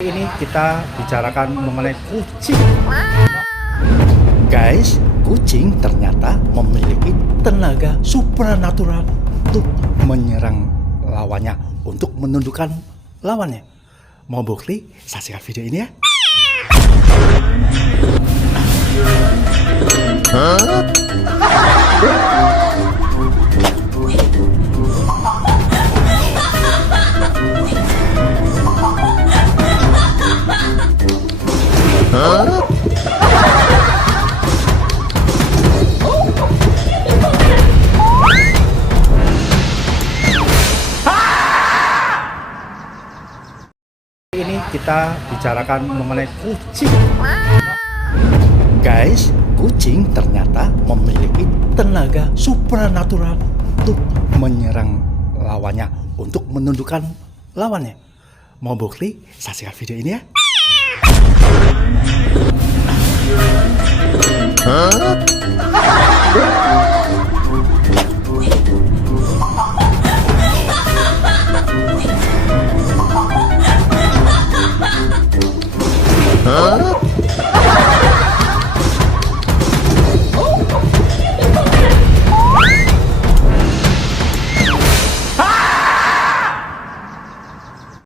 Ini kita bicarakan mengenai kucing. Guys, kucing ternyata memiliki tenaga supranatural untuk menyerang lawannya, untuk menundukkan lawannya. Mau bukti? Saksikan video ini ya. Ini kita bicarakan mengenai kucing. Guys, kucing ternyata memiliki tenaga supranatural untuk menyerang lawannya, untuk menundukkan lawannya. Mau bukti? Saksikan video ini ya. Huh?